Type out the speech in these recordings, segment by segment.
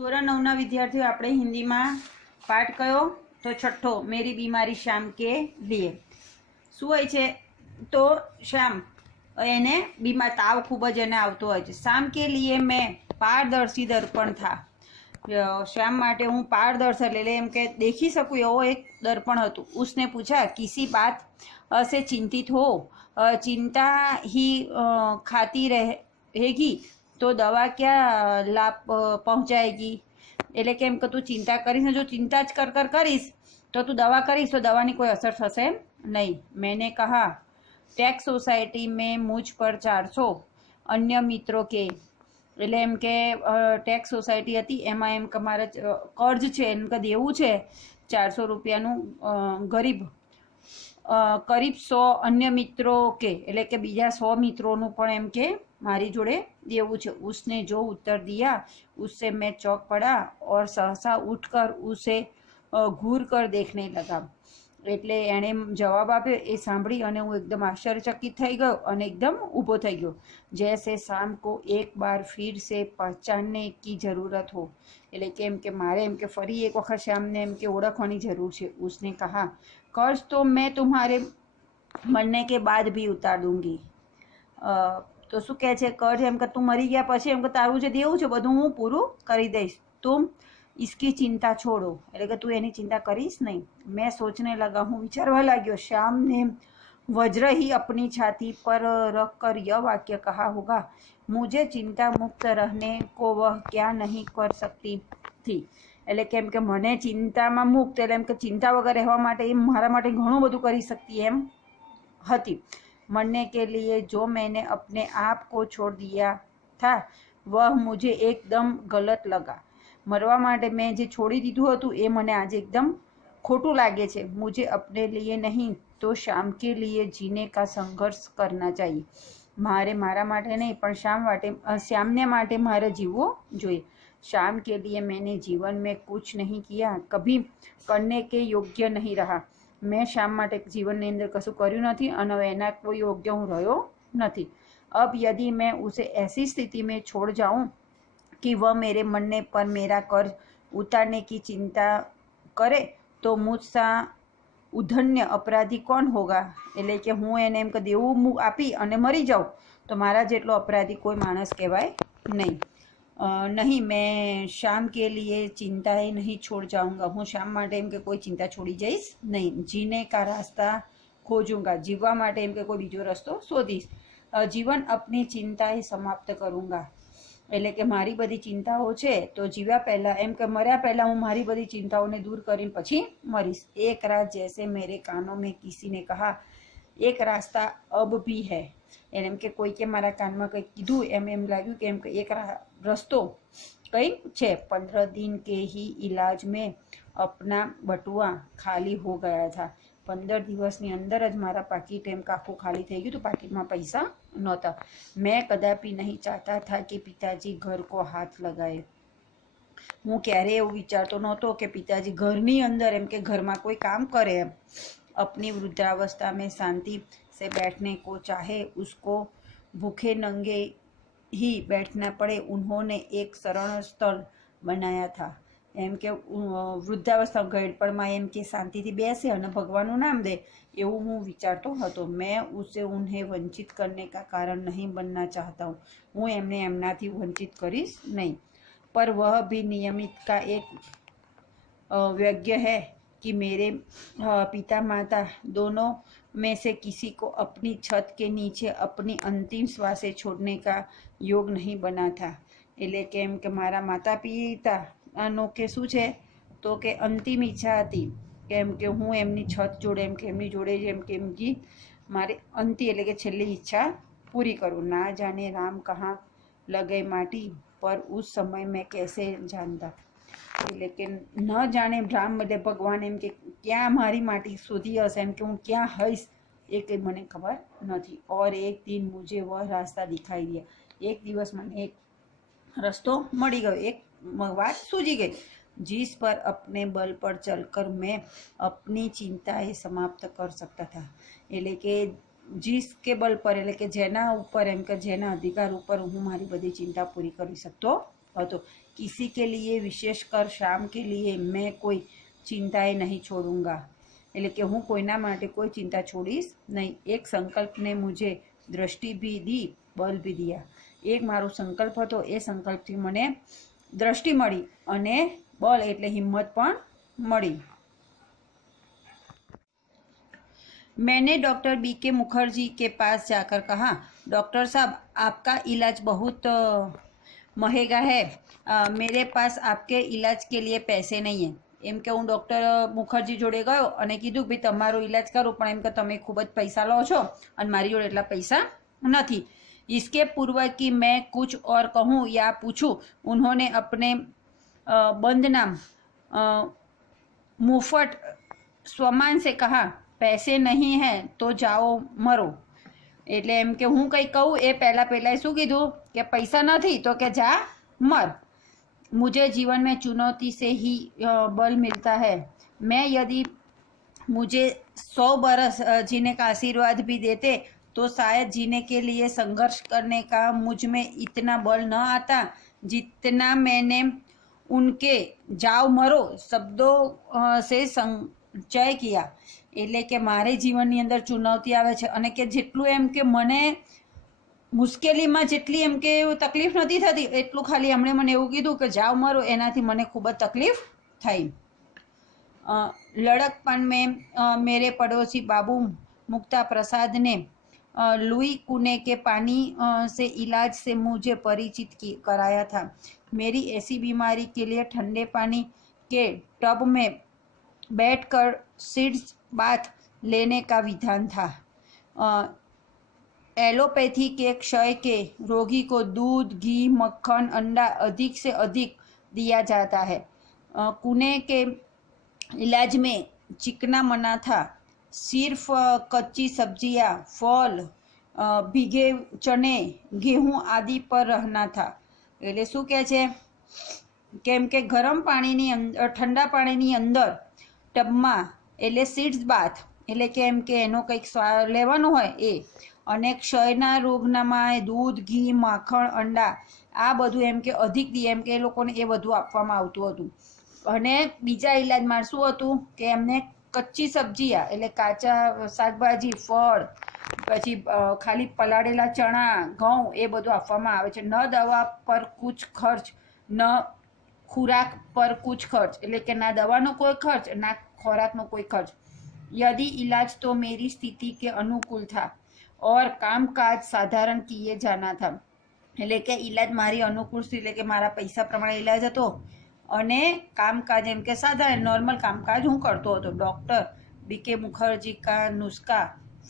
ધોરણ 9ના વિદ્યાર્થીઓ આપણે હિન્દીમાં પાઠ કયો તો છઠ્ઠો મેરી બીમારી શામ કે લીએ। શું હોય છે તો શામ એને બીમાર તાવ ખૂબ જ એને આવતો હોય છે। શામ કે લીએ મેં પારદર્શી દર્પણ થા। શામ માટે હું પારદર્શક એટલે એમ કે દેખી શકું એવો એક દર્પણ હતું। उसने पूछा किसी बात से चिंतित हो, चिंता ही खाती रहेगी तो दवा क्या लाभ पहुंचाएगी। એટલે કેમ કે તું ચિંતા કરીશ ને જો ચિંતા જ કર કરીશ તો તું દવા કરીશ તો દવાની કોઈ અસર થશે નહીં। मैंने कहा टैक्स सोसाइटी में मुझ पर 400 अन्य मित्रों के એટલે એમ કે ટેક્સ સોસાયટી હતી એમાં એમ કે મારે કર્જ છે એમ કે દેવું છે 400 રૂપિયાનું ગરીબ करीब 100 अन्य मित्रों के એટલે કે બીજા 100 મિત્રોનું પણ એમ કે મારી જોડે દેવું છે। उसने जो उत्तर दिया उससे मैं चौंक पड़ा और सहसा उठकर उसे घूर कर देखने लगा। એટલે એણે જવાબ આપ્યો એ સાંભળી અને હું એકદમ આશ્ચર્યચકિત થઈ ગયો અને એકદમ ઊભો થઈ ગયો। जैसे शाम को एक बार फिर से पहचानने की ज़रूरत हो એટલે કે એમ કે મારે એમ કે ફરી એક વખત શ્યામને એમ કે ઓળખવાની જરૂર છે। उसने कहा कर्ज तो मैं तुम्हारे मरने के बाद भी उतार दूंगी। तो શું કહે છે કર્જ એમ કે તું મરી ગયા પછી એમ કે તારું જે દેવું છે બધું હું પૂરું કરી દઈશ। तुम इसकी चिंता छोड़ो એટલે કે તું એની ચિંતા કરીશ નહીં। मैं सोचने लगा હું વિચારવા લાગ્યો श्याम ने वज्र ही अपनी छाती पर रख कर यह वाक्य कहा होगा मुझे चिंता मुक्त रहने को वह क्या नहीं कर सकती थी। એટલે કેમ કે મને ચિંતામાં મુક્ત એટલે એમ કે ચિંતા વગર રહેવા માટે એ મારા માટે ઘણું બધું કરી શકતી એમ હતી। मरने के लिए जो मैंने अपने आप को छोड़ दिया था वह मुझे एकदम गलत लगा। मरवा માટે મેં જે છોડી દીધું હતું એ મને આજે એકદમ ખોટું લાગે છે। मुझे अपने लिए नहीं तो शाम के लिए जीने का संघर्ष करना चाहिए। મારે મારા માટે નહીં પણ શ્યામને માટે મારે જીવવું જોઈએ। शाम के लिए मैंने जीवन में कुछ नहीं किया, कभी करने के योग्य नहीं रहा। मैं शाम માટે જીવનની અંદર કશું કર્યું નથી અને એના કોઈ યોગ્ય હું રહ્યો નથી। अब यदि मैं उसे ऐसी स्थिति में छोड़ जाऊं कि वह मेरे मरने पर मेरा कर्ज उतारने की चिंता करे तो मुझसा उधन्य अपराधी कौन होगा। એટલે કે હું એને એમ કે દેવું આપી અને મરી જાઉં તો મારા જેટલો અપરાધી કોઈ માણસ કહેવાય નહીં। नहीं मैं शाम के लिए चिंताएं नहीं छोड़ जाऊंगा હું શામ માટે એમ કે કોઈ ચિંતા છોડી જઈશ નહીં। जीने का रास्ता खोजूंगा જીવવા માટે એમ કે કોઈ બીજો રસ્તો શોધીશ। जीवन अपनी चिंताएं समाप्त करूंगा એટલે કે મારી બધી ચિંતાઓ છે તો જીવ્યા પહેલાં એમ કે મર્યા પહેલાં હું મારી બધી ચિંતાઓને દૂર કરીને પછી મરીશ। एक रात जैसे मेरे कानों में किसी ने कहा एक रास्ता अब भी है એટલે એમ કે કોઈકે મારા કાનમાં કંઈક કીધું એમ લાગ્યું કે એમ કે એક રસ્તો કંઈ છે। 15 दिन के ही इलाज में अपना बटुआ खाली हो गया था। 15 દિવસની અંદર જ મારા પાકીટ એમ કે આખું ખાલી થઈ ગયું તો પાકીટમાં પૈસા નહોતા। मैं कदापि नहीं चाहता था कि पिताजी घर को हाथ लगाए હું ક્યારેય એવું વિચારતો નહોતો કે પિતાજી ઘરની અંદર એમ કે ઘરમાં કોઈ કામ કરે એમ। अपनी वृद्धावस्था में शांति से बैठने को चाहे उसको भूखे नंगे ही बैठना पड़े। उन्होंने एक शरण स्थल बनाया था એમ કે વૃદ્ધાવસ્થા ગળપણમાં એમ કે શાંતિથી બેસે અને ભગવાનનું નામ દે એવું હું વિચારતો હતો। मैं उसे उन्हें वंचित करने का कारण नहीं बनना चाहता हूँ હું એમને એમનાથી વંચિત કરીશ નહીં। पर वह भी नियमित का एक व्यज्ञ है कि मेरे पिता माता दोनों में से किसी को अपनी छत के नीचे अपनी अंतिम श्वासें छोड़ने का योग नहीं बना था। એટલે કે એમ કે મારા માતા પિતાનો કે શું છે તો કે અંતિમ ઈચ્છા હતી કે એમ કે હું એમની છત જોડે એમ કે એમની જોડે જ એમ કે એમની મારી અંતિ એટલે કે છેલ્લી ઈચ્છા પૂરી કરું। ના જાને રામ કहाँ લગે માટી પર ઉસ સમય મેં कैसे जानता એટલે કે ન જાણે રામ એટલે ભગવાન એમ કે ક્યાં મારી માટી શોધી હશે એમ કે હું ક્યાં હઈશ એ કંઈ મને ખબર નથી। और एक दिन मुझे वह रास्ता दिखाई दिया एक દિવસ મને એક रस्तो मળી गयो एक વાત सूझी गई जिस पर अपने बल पर चलकर मैं अपनी चिंताएं समाप्त कर सकता था। એટલે કે जिसके बल पर એટલે કે જેના ઉપર એમ કે જેના અધિકાર ઉપર હું મારી બધી ચિંતા પૂરી કરી શકતો હતો। किसी के लिए विशेषकर शाम के लिए मैं कोई चिंताएं नहीं छोड़ूंगा, એટલે કે હું કોઈના માટે કોઈ ચિંતા છોડીશ નહીં। એક સંકલ્પને મુझे દ્રષ્ટિ भी दी, बल भी दिया। એક મારો સંકલ્પ હતો, એ સંકલ્પથી મને દ્રષ્ટિ મળી અને બળ એટલે હિંમત પણ મળી। मैंने डॉक्टर B.K. मुखर्जी के पास जाकर कहा, डॉक्टर साहब आपका इलाज बहुत महंगा है, मेरे पास आपके इलाज के लिए पैसे नहीं है। એમ કે હું ડૉક્ટર મુખર્જી જોડે ગયો અને કીધું ભાઈ તમારો ઈલાજ કરો, પણ એમ કે તમે ખૂબ જ પૈસા લો છો અને મારી જોડે એટલા પૈસા નથી। इसके पूर्व कि मैं कुछ और कहूँ या पूछूं, उन्होंने अपने बंदनाम मुफट स्वमान से कहा, पैसे नहीं है तो जाओ मरो। એટલે એમ કે હું કંઈ કહું એ પહેલાં શું કીધું કે પૈસા નથી તો કે જા મર। मुझे जीवन में चुनौती से ही बल मिलता है। मैं यदि मुझे 100 बरस जीने का आशीर्वाद भी देते तो शायद जीने के लिए संघर्ष करने का मुझ में इतना बल न आता जितना मैंने उनके जाओ मरो शब्दों से संचय किया। એટલે કે મારે જીવનની અંદર ચુનૌતી આવે છે અને કે જેટલું એમ કે મને મુશ્કેલીમાં જેટલી એમ કે તકલીફ નથી થતી એટલું ખાલી એમણે મને એવું કીધું કે જાઓ મરો, એનાથી મને ખૂબ જ તકલીફ થઈ। लड़कपन में मेरे पड़ोसी बाबू मुक्ता प्रसाद ने लुई कुने के पानी से इलाज से मुझे परिचित कराया था। मेरी ऐसी बीमारी के लिए ठंडे पानी के टब में बैठकर सीड्स बाथ लेने का विधान था। एलोपैथी के क्षय के रोगी को दूध, घी, मक्खन, अंडा अधिक से अधिक दिया जाता है। कुने के इलाज में चिकना मना था, सिर्फ कच्ची सब्जियां, फल, भीगे चने, गेहूं आदि पर रहना था। એટલે શું કહે છે કેમ કે ગરમ પાણીની અંદર ઠંડા પાણીની અંદર ટબમાં એટલે સીડ્સ બાથ એટલે કે એમ કે એનો કંઈક લેવાનું હોય એ અને ક્ષયના રોગનામાં દૂધ, ઘી, માખણ, અંડા આ બધું એમ કે અધિક દી એમ કે એ લોકોને એ બધું આપવામાં આવતું હતું। અને બીજા ઈલાજમાં શું હતું કે એમને કચ્ચી સબ્જીયા એટલે કાચા શાકભાજી, ફળ, પછી ખાલી પલાળેલા ચણા, ઘઉં એ બધું આપવામાં આવે છે। ન દવા પર કુછ ખર્ચ, ન ખોરાક પર કુછ ખર્ચ એટલે કે ના દવાનો કોઈ ખર્ચ ના ખોરાકનો કોઈ ખર્ચ। यदि इलाज तो मेरी स्थिति के अनुकूल था और कामकाज साधारण किए जाना था। એટલે કે ઈલાજ મારી અનુકૂળ સ્થિતિ એટલે કે મારા પૈસા પ્રમાણે ઈલાજ હતો અને કામકાજ એમ કે સાધારણ નોર્મલ કામકાજ હું કરતો હતો। Doctor B.K. मुखर्जी का नुस्खा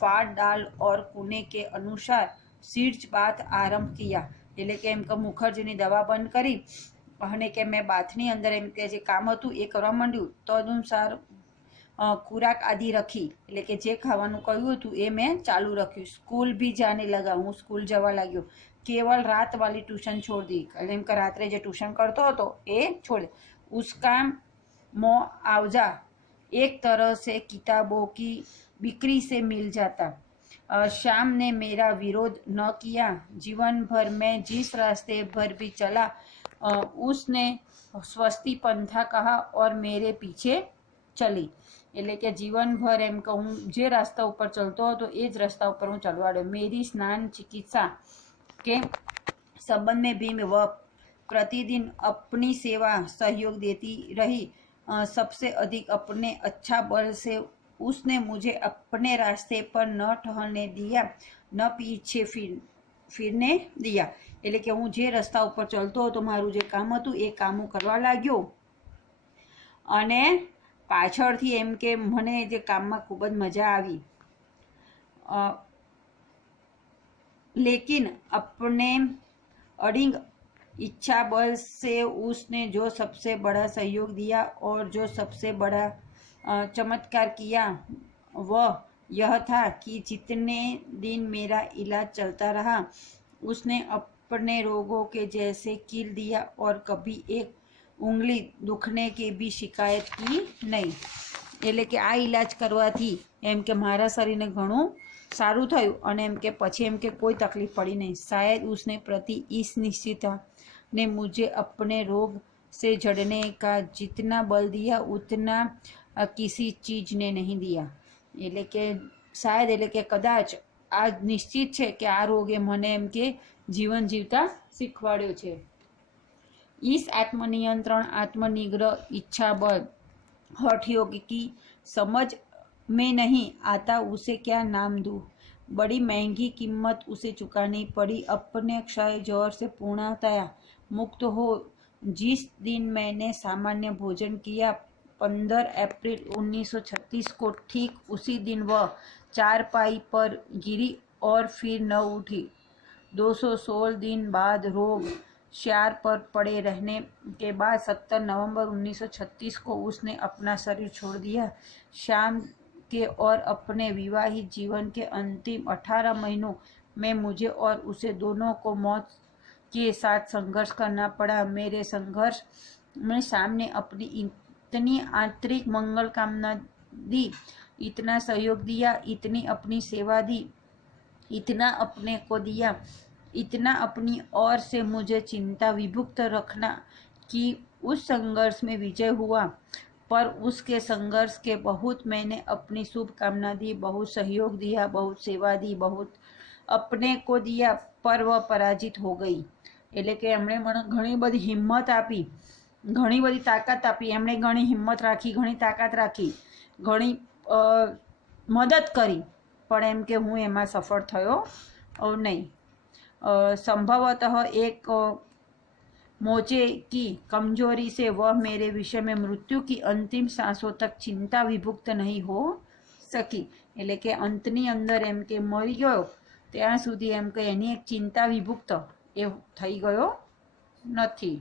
फाड़ डाल और कुने के अनुसार सीड्स बाथ आरंभ किया। એટલે કે એમ કે મુખર્જીની દવા બંધ કરી અને કે મેં બાથની અંદર એમ કે જે કામ હતું એ કરવા માંડ્યું। તદનુસાર खुराक आदि रखी એટલે કે જે ખાવાનું કહ્યું હતું એ મેં ચાલુ રાખ્યું। સ્કૂલ भी जाने लगा, હું સ્કૂલ જવા લાગ્યો। केवल रात वाली ट्यूशन छोड़ दी એટલે એમ કે રાત્રે જે ટ્યુશન કરતો હતો એ છોડ। उसका मुआवजा एक तरह से किताबों की बिक्री से मिल जाता। श्याम ने मेरा विरोध न किया। जीवन भर में जिस रास्ते भर भी चला उसने स्वस्ति पंथा कहा और मेरे पीछे चली। એટલે કે જીવનભર એમ કે હું જે રસ્તા ઉપર ચલતો હતો એ જ રસ્તા ઉપર હું ચાલવાડ્યો। मेरी स्नान चिकित्सा के संबंध में भी वह प्रतिदिन अपनी सेवा सहयोग देती रही। सबसे अधिक अपने अच्छा बल से उसने मुझे अपने रास्ते पर न ठहरने दिया, न पीछे फिरने दिया। એટલે કે હું જે રસ્તા ઉપર ચાલતો હતો મારું જે કામ હતું એ કામ હું કરવા લાગ્યો અને પાછળથી એમ કે મને જે કામમાં ખૂબ જ મજા આવી। लेकिन अपने अड़िंग इच्छा बल से उसने जो सबसे बड़ा सहयोग दिया और जो सबसे बड़ा चमत्कार किया वह यह था कि जितने दिन मेरा इलाज चलता रहा उसने अपने रोगों के जैसे कील दिया और कभी एक उंगली दुखने की भी शिकायत की नहीं। એટલે કે આ ઈલાજ કરવાથી એમ કે મારા શરીરને ઘણું સારું થયું અને એમ કે પછી એમ કે કોઈ તકલીફ પડી નહીં। शायद उसने प्रति इस निश्चित था ने मुझे अपने रोग से जड़ने का जितना बल दिया उतना किसी चीज ने नहीं दिया। એટલે કે શાયદ એટલે કે કદાચ આ નિશ્ચિત છે કે આ રોગે મને એમ કે જીવન જીવતા શીખવાડ્યો છે। इस आत्मनियंत्रण, आत्मनिग्रह, इच्छा बल, हठ योग की समझ में नहीं आता उसे क्या नाम दूँ। बड़ी महंगी कीमत उसे चुकानी पड़ी। अपने क्षय जौहर से पूर्णतया मुक्त हो जिस दिन मैंने सामान्य भोजन किया 15 अप्रैल 1936 को, ठीक उसी दिन वह चारपाई पर गिरी और फिर न उठी। 216 दिन बाद रोग श्यार पर पड़े रहने के बाद 17 नवंबर 1936 को उसने अपना शरीर छोड़ दिया। शाम के और अपने विवाहित जीवन के अंतिम 18 महीनों में मुझे और उसे दोनों को मौत के साथ संघर्ष करना पड़ा। मेरे संघर्ष में शाम ने अपनी इतनी आंतरिक मंगल कामना दी, इतना सहयोग दिया, इतनी अपनी सेवा दी, इतना अपने को दिया, इतना अपनी ओर से मुझे चिंता विभुक्त रखना कि उस संघर्ष में विजय हुआ। पर उसके संघर्ष के बहुत मैंने अपनी शुभकामना दी, बहुत सहयोग दिया, बहुत सेवा दी, बहुत अपने को दिया, पर वह पराजित हो गई। એટલે કે એમણે મને ઘણી બધી હિંમત આપી, ઘણી બધી તાકાત આપી, એમણે ઘણી હિંમત રાખી, ઘણી તાકાત રાખી, ઘણી મદદ કરી, પણ એમ કે હું એમાં સફળ થયો નહીં। संभवतः एक मोचे की कमजोरी से वह मेरे विषय में मृत्यु की अंतिम सांसों तक चिंता विभुक्त नहीं हो सकी। એટલે કે અંતની અંદર એમ કે મરી ગયો ત્યાં સુધી એમ કે એની એક ચિંતા વિભુક્ત એ થઈ ગયો નથી।